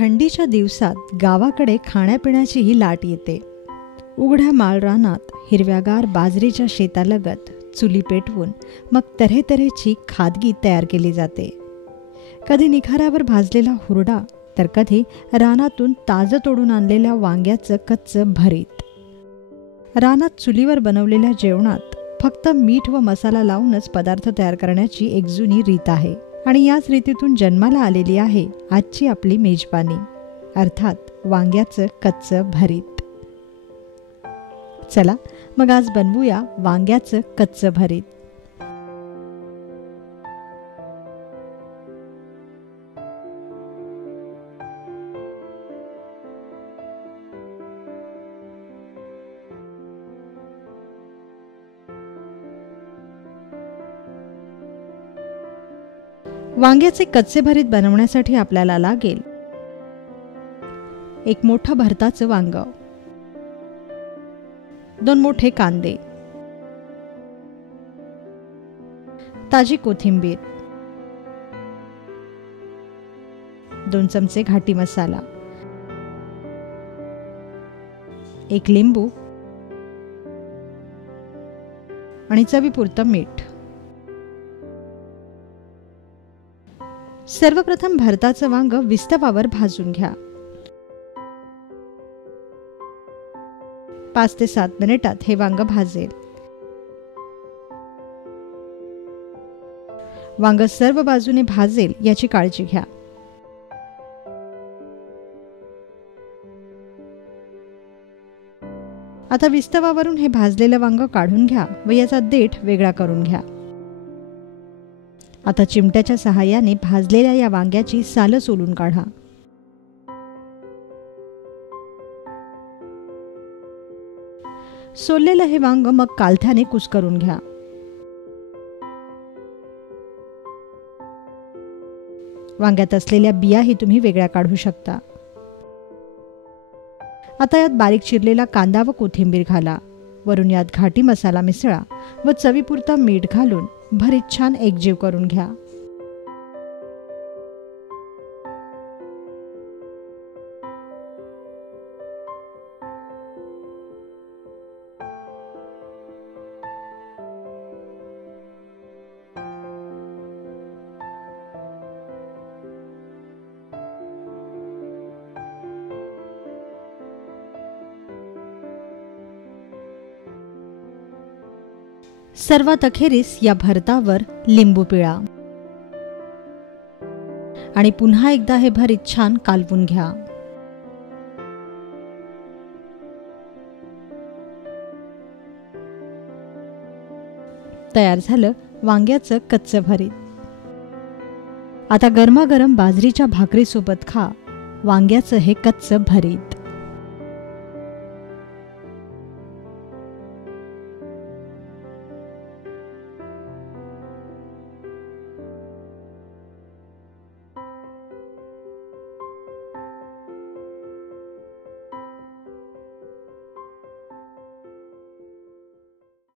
थंडीच्या दिवसात गावाकडे खाण्यापिण्याचीही लाट येते. उघड्या माळरानात हिरव्यागार बाजरीच्या शेतालगत चुली पेटवून मग तऱ्हेतऱ्हेची खादगी तयार केली जाते. कधी निखाऱ्यावर भाजलेला हुरडा तर कधी रानातून ताजं तोडून आणलेल्या वांग्याचं कच्चं भरीत. रानात चुलीवर बनवलेल्या जेवणात फक्त मीठ व मसाला लावूनच पदार्थ तयार करण्याची एक जुनी रीत आहे आणि याच रीतीतून जन्माला आलेली आहे आजची आपली मेजबानी, अर्थात वांग्याचं कच्चं भरीत. चला मग आज बनवूया वांग्याचं कच्चं भरीत. वांग्याचे कच्चे भरीत बनवण्यासाठी आपल्याला लागेल एक मोठं भरताचं वांग, 2 मोठे कांदे, ताजी कोथिंबीर, 2 चमचे घाटी मसाला, 1 लिंबू आणि चवीपुरतं मीठ. सर्वप्रथम भरताचं वांग विस्तवावर भाजून घ्या. 5 ते 7 मिनिटात हे वांग भाजेल. वांग सर्व बाजूने भाजेल याची काळजी घ्या. आता विस्तवावरून हे भाजलेलं वांग काढून घ्या व याचा देठ वेगळा करून घ्या. आता चिमट्याच्या सहाय्याने भाजलेल्या या वांग्याची सालं सोलून काढा. सोललेलं हे वांग मग कालथ्याने कुस्करून घ्या. वांग्यात असलेल्या बियाही तुम्ही वेगळ्या काढू शकता. आता यात बारीक चिरलेला कांदा व कोथिंबीर घाला. वरून यात घाटी मसाला मिसळा व चवीपुरतं मीठ घालून भरीत छान एकजीव करून घ्या. सर्वात अखेरीस या भरतावर लिंबू पिळा आणि पुन्हा एकदा हे भरीत छान कालवून घ्या. तयार झालं वांग्याचं कच्चं भरीत. आता गरमागरम बाजरीच्या भाकरीसोबत खा वांग्याचं हे कच्चं भरीत.